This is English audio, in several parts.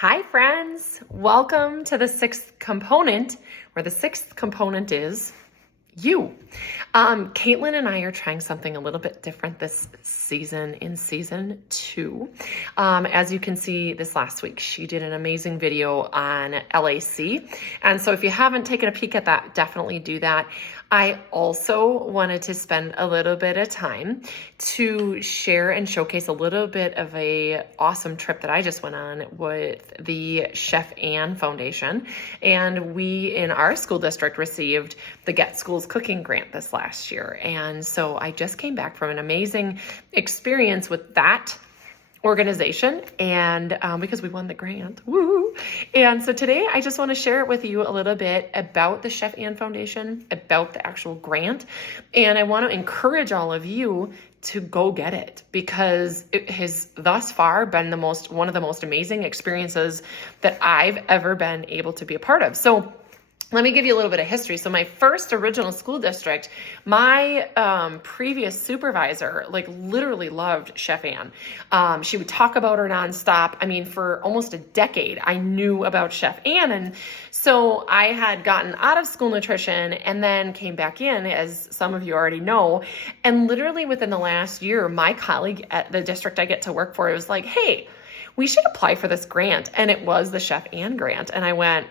Hi friends, welcome to the sixth component, where the sixth component is you. Kaitlin and I are trying something a little bit different this season in season 2. As you can see this last week, she did an amazing video on LAC. And so if you haven't taken a peek at that, definitely do that. I also wanted to spend a little bit of time to share and showcase a little bit of a awesome trip that I just went on with the Chef Ann Foundation. And we in our school district received the Get Schools Cooking Grant this last year. And so I just came back from an amazing experience with that organization, and because we won the grant, woo! And so today I just want to share it with you a little bit about the Chef Ann Foundation, about the actual grant, and I want to encourage all of you to go get it, because it has thus far been one of the most amazing experiences that I've ever been able to be a part of. So let me give you a little bit of history. So my first original school district, my previous supervisor, literally loved Chef Ann. She would talk about her nonstop. I mean, for almost a decade, I knew about Chef Ann. And so I had gotten out of school nutrition and then came back in, as some of you already know. And literally within the last year, my colleague at the district I get to work for, it was like, hey, we should apply for this grant. And it was the Chef Ann grant. And I went,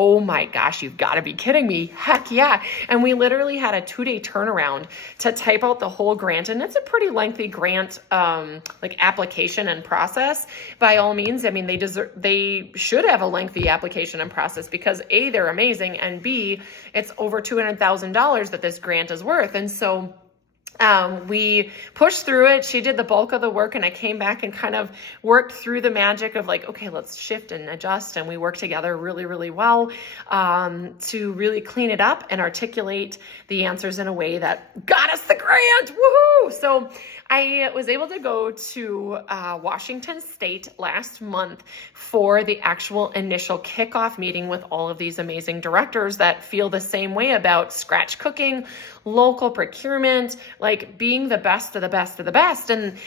oh my gosh, you've got to be kidding me. Heck yeah. And we literally had a 2-day turnaround to type out the whole grant. And it's a pretty lengthy grant, application and process. By all means, I mean, they should have a lengthy application and process, because A, they're amazing, and B, it's over $200,000 that this grant is worth. And so we pushed through it. She did the bulk of the work, and I came back and kind of worked through the magic of okay, let's shift and adjust. And we worked together really, really well to really clean it up and articulate the answers in a way that got us the grant. Woohoo! So I was able to go to Washington State last month for the actual initial kickoff meeting with all of these amazing directors that feel the same way about scratch cooking, local procurement, being the best of the best of the best. And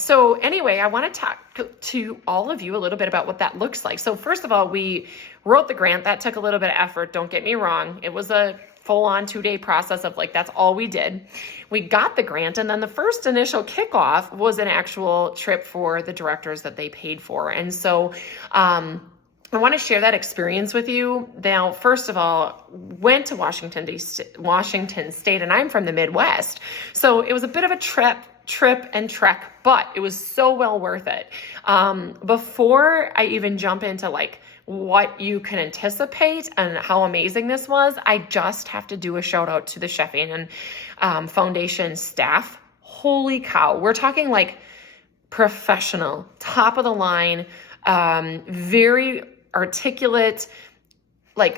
so anyway, I want to talk to all of you a little bit about what that looks like. So first of all, we wrote the grant. That took a little bit of effort. Don't get me wrong. It was a full-on 2-day process of that's all we did. We got the grant, and then the first initial kickoff was an actual trip for the directors that they paid for. And so I want to share that experience with you. Now, first of all, went to Washington State, and I'm from the Midwest. So it was a bit of a trip and trek, but it was so well worth it. Before I even jump into what you can anticipate and how amazing this was, I just have to do a shout out to the Chef Ann Foundation staff. Holy cow. We're talking professional, top of the line, very articulate,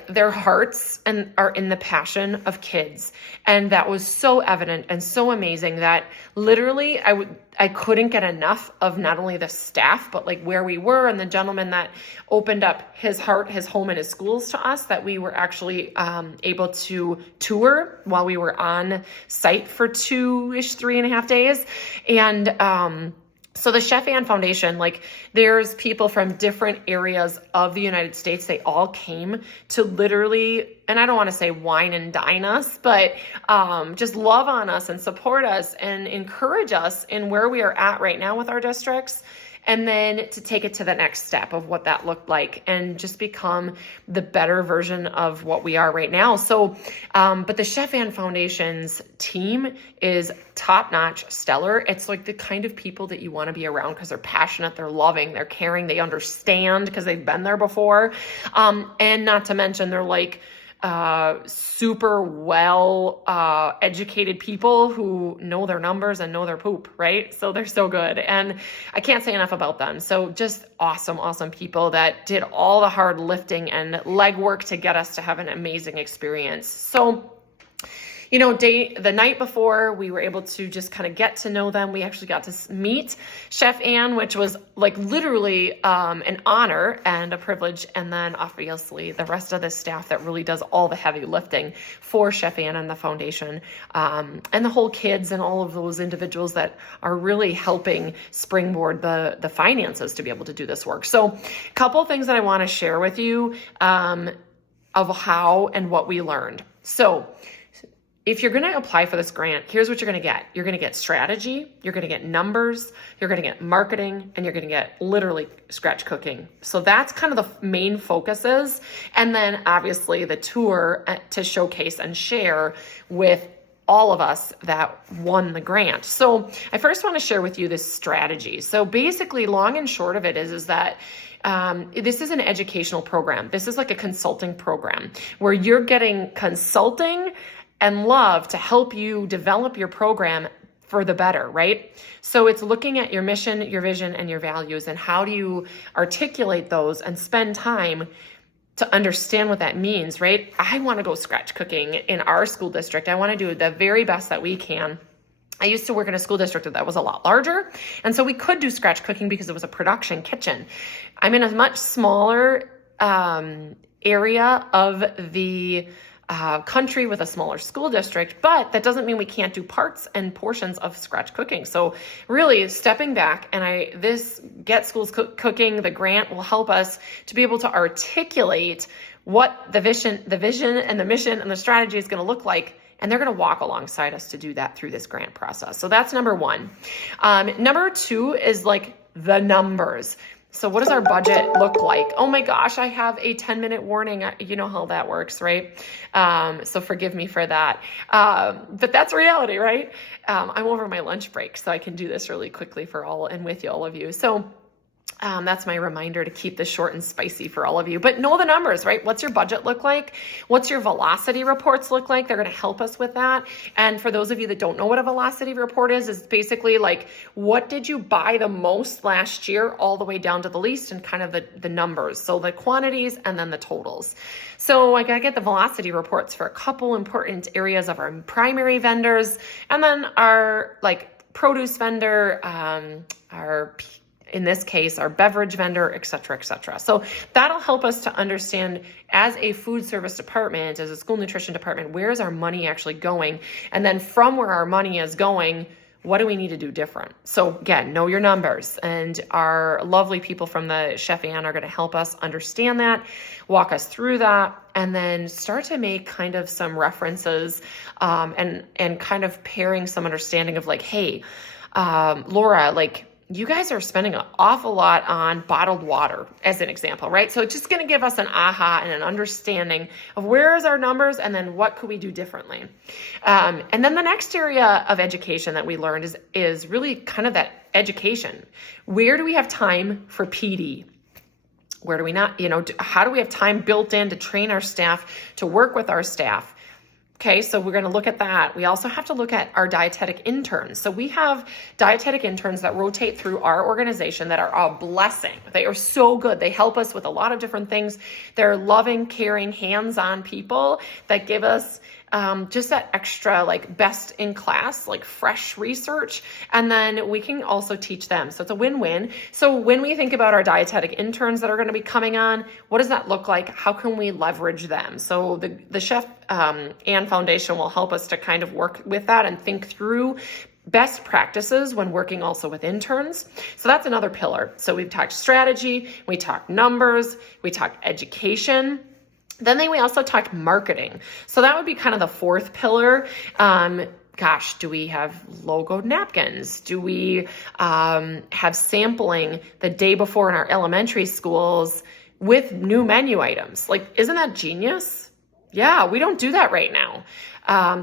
their hearts are in the passion of kids. And that was so evident and so amazing that literally I couldn't get enough of not only the staff, but where we were, and the gentleman that opened up his heart, his home, and his schools to us, that we were actually able to tour while we were on site for 3.5 days. And so the Chef Ann Foundation, there's people from different areas of the United States. They all came to literally, and I don't want to say wine and dine us, but just love on us and support us and encourage us in where we are at right now with our districts. And then to take it to the next step of what that looked like and just become the better version of what we are right now. So, but the Chef Ann Foundation's team is top-notch, stellar. It's the kind of people that you want to be around, because they're passionate, they're loving, they're caring, they understand because they've been there before. And not to mention, they're super well educated people who know their numbers and know their poop, right? So they're so good, and I can't say enough about them. So just awesome people that did all the hard lifting and legwork to get us to have an amazing experience. So the night before, we were able to just kind of get to know them. We actually got to meet Chef Ann, which was like literally an honor and a privilege. And then obviously the rest of the staff that really does all the heavy lifting for Chef Ann and the foundation, and the whole kids and all of those individuals that are really helping springboard the finances to be able to do this work. So a couple of things that I want to share with you of how and what we learned. So if you're going to apply for this grant, here's what you're going to get. You're going to get strategy, you're going to get numbers, you're going to get marketing, and you're going to get literally scratch cooking. So that's kind of the main focuses. And then obviously the tour to showcase and share with all of us that won the grant. So I first want to share with you this strategy. So basically, long and short of it is that this is an educational program. This is like a consulting program where you're getting consulting and love to help you develop your program for the better, right? So it's looking at your mission, your vision, and your values, and how do you articulate those and spend time to understand what that means, right? I want to go scratch cooking in our school district. I want to do the very best that we can. I used to work in a school district that was a lot larger, and so we could do scratch cooking because it was a production kitchen. I'm in a much smaller area of the country with a smaller school district, but that doesn't mean we can't do parts and portions of scratch cooking. So really stepping back, and this Get Schools Cooking, the grant will help us to be able to articulate what the vision and the mission and the strategy is going to look like. And they're going to walk alongside us to do that through this grant process. So that's number one. Number two is like the numbers. So what does our budget look like? Oh my gosh, I have a 10-minute warning. You know how that works, right? So forgive me for that. But that's reality, right? I'm over my lunch break, so I can do this really quickly for all and with all of you. So that's my reminder to keep this short and spicy for all of you. But know the numbers, right? What's your budget look like? What's your velocity reports look like? They're going to help us with that. And for those of you that don't know what a velocity report is basically like, what did you buy the most last year all the way down to the least, and kind of the numbers. So the quantities and then the totals. So I got to get the velocity reports for a couple important areas of our primary vendors, and then our like produce vendor, in this case, our beverage vendor, et cetera, et cetera. So that'll help us to understand, as a food service department, as a school nutrition department, where is our money actually going? And then from where our money is going, what do we need to do different? So again, know your numbers, and our lovely people from the Chef Ann are going to help us understand that, walk us through that, and then start to make kind of some references, and kind of pairing some understanding of like, hey, Laura, like, you guys are spending an awful lot on bottled water, as an example, right? So it's just going to give us an aha and an understanding of where is our numbers, and then what could we do differently. And then the next area of education that we learned is really kind of that education. Where do we have time for PD? Where do we not, how do we have time built in to train our staff, to work with our staff? Okay, so we're going to look at that. We also have to look at our dietetic interns. So we have dietetic interns that rotate through our organization that are a blessing. They are so good. They help us with a lot of different things. They're loving, caring, hands-on people that give us just that extra, like, best in class, like fresh research. And then we can also teach them. So it's a win-win. So when we think about our dietetic interns that are going to be coming on, what does that look like? How can we leverage them? So the Chef Ann Foundation will help us to kind of work with that and think through best practices when working also with interns. So that's another pillar. So we've talked strategy, we talked numbers, we talked education. Then we also talked marketing. So that would be kind of the fourth pillar. Do we have logoed napkins? Do we have sampling the day before in our elementary schools with new menu items? Like, isn't that genius? Yeah, we don't do that right now.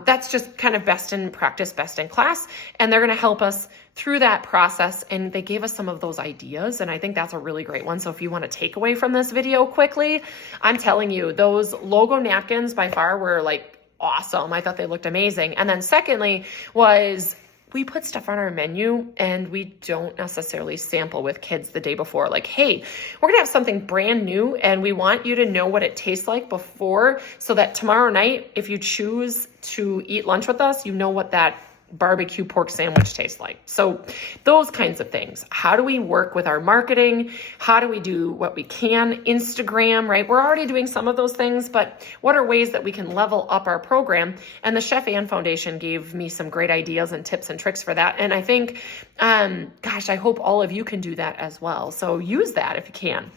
That's just kind of best in practice, best in class. And they're going to help us through that process. And they gave us some of those ideas. And I think that's a really great one. So if you want to take away from this video quickly, I'm telling you, those logo napkins by far were like awesome. I thought they looked amazing. And then secondly was we put stuff on our menu and we don't necessarily sample with kids the day before. Like, hey, we're gonna have something brand new and we want you to know what it tastes like before, so that tomorrow night, if you choose to eat lunch with us, you know what that barbecue pork sandwich tastes like. So those kinds of things. How do we work with our marketing? How do we do what we can? Instagram, right? We're already doing some of those things, but what are ways that we can level up our program? And the Chef Ann Foundation gave me some great ideas and tips and tricks for that. And I think, gosh, I hope all of you can do that as well. So use that if you can.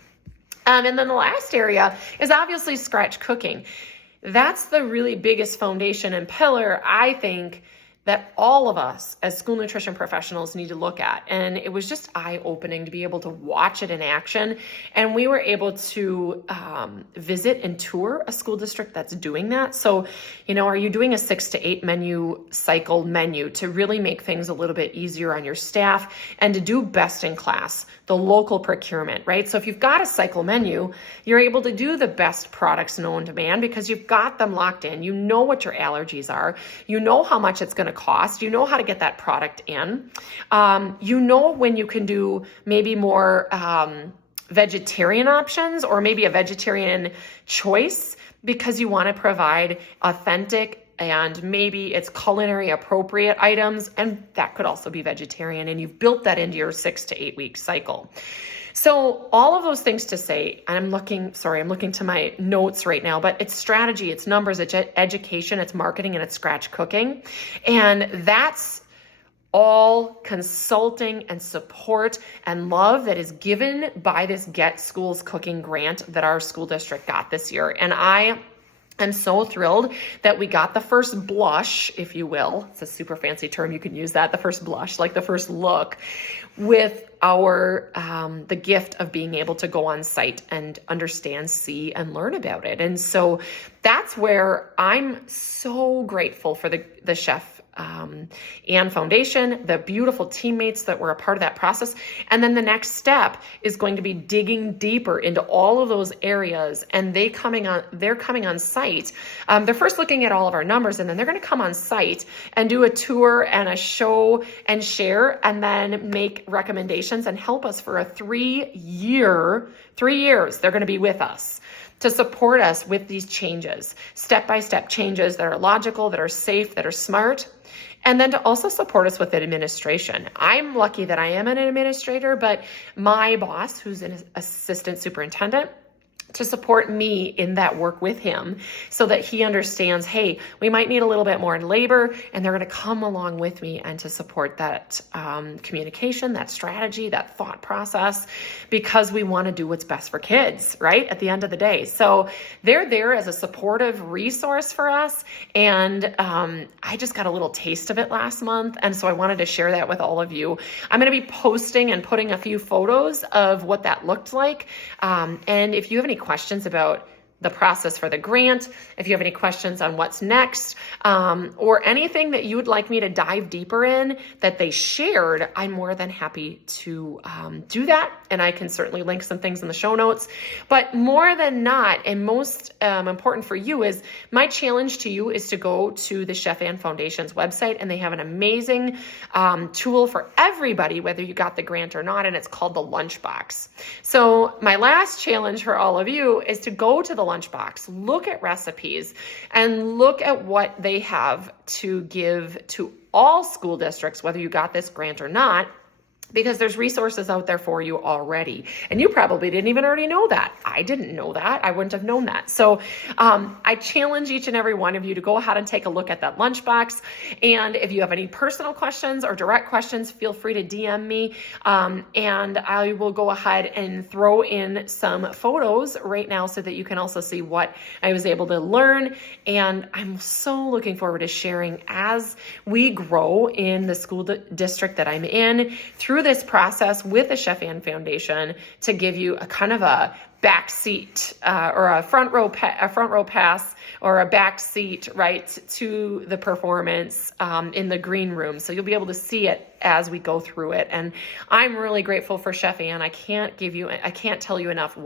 And then the last area is obviously scratch cooking. That's the really biggest foundation and pillar, I think, that all of us as school nutrition professionals need to look at. And it was just eye-opening to be able to watch it in action. And we were able to visit and tour a school district that's doing that. So, are you doing a 6 to 8 cycle menu to really make things a little bit easier on your staff and to do best in class, the local procurement, right? So if you've got a cycle menu, you're able to do the best products known to man because you've got them locked in. You know what your allergies are. You know how much it's going to cost. You know how to get that product in. You know when you can do maybe more vegetarian options or maybe a vegetarian choice because you want to provide authentic and maybe it's culinary appropriate items, and that could also be vegetarian, and you've built that into your 6 to 8 week cycle. So all of those things to say, I'm looking to my notes right now, but it's strategy, it's numbers, it's education, it's marketing, and it's scratch cooking. And that's all consulting and support and love that is given by this Get Schools Cooking grant that our school district got this year. And I'm so thrilled that we got the first blush, if you will. It's a super fancy term. You can use that, the first blush, like the first look, with our the gift of being able to go on site and understand, see, and learn about it. And so that's where I'm so grateful for the Chef Ann Foundation, the beautiful teammates that were a part of that process. And then the next step is going to be digging deeper into all of those areas. And they're coming on site. They're first looking at all of our numbers, and then they're going to come on site and do a tour and a show and share, and then make recommendations and help us for a 3 years. They're going to be with us to support us with these changes, step-by-step changes that are logical, that are safe, that are smart, and then to also support us with administration. I'm lucky that I am an administrator, but my boss, who's an assistant superintendent, to support me in that work with him so that he understands, hey, we might need a little bit more in labor, and they're going to come along with me and to support that communication, that strategy, that thought process, because we want to do what's best for kids, right? At the end of the day. So they're there as a supportive resource for us. And I just got a little taste of it last month. And so I wanted to share that with all of you. I'm going to be posting and putting a few photos of what that looked like. And if you have any questions about the process for the grant, if you have any questions on what's next, or anything that you would like me to dive deeper in that they shared, I'm more than happy to do that. And I can certainly link some things in the show notes. But more than not, and most important for you, is my challenge to you is to go to the Chef Ann Foundation's website, and they have an amazing tool for everybody, whether you got the grant or not, and it's called the Lunchbox. So my last challenge for all of you is to go to the Lunchbox, look at recipes, and look at what they have to give to all school districts, whether you got this grant or not, because there's resources out there for you already. And you probably didn't even already know that. I didn't know that. I wouldn't have known that. So I challenge each and every one of you to go ahead and take a look at that Lunchbox. And if you have any personal questions or direct questions, feel free to DM me. And I will go ahead and throw in some photos right now so that you can also see what I was able to learn. And I'm so looking forward to sharing as we grow in the school district that I'm in through this process with the Chef Ann Foundation to give you a kind of a back seat or a front row pass or a back seat, right, to the performance in the green room. So you'll be able to see it as we go through it. And I'm really grateful for Chef Ann. I can't tell you enough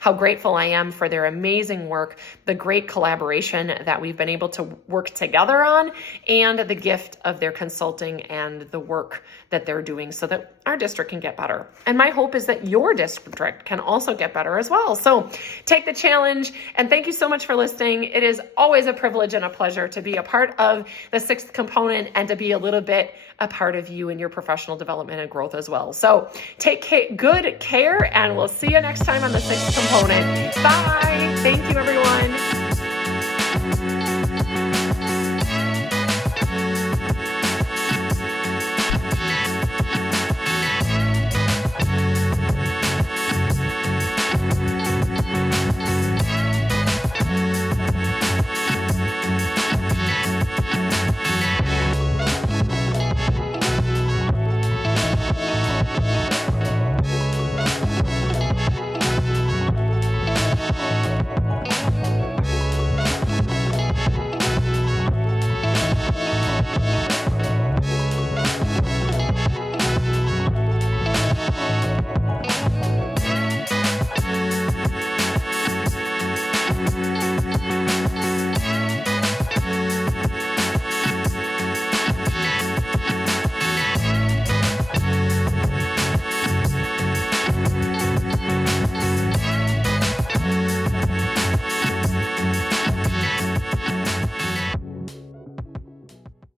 how grateful I am for their amazing work, the great collaboration that we've been able to work together on, and the gift of their consulting and the work that they're doing so that our district can get better. And my hope is that your district can also get better as well. So take the challenge, and thank you so much for listening. It is always a privilege and a pleasure to be a part of the sixth component and to be a little bit a part of you in your professional development and growth as well. So take good care, and we'll see you next time on the sixth component. Bye. Thank you, everyone.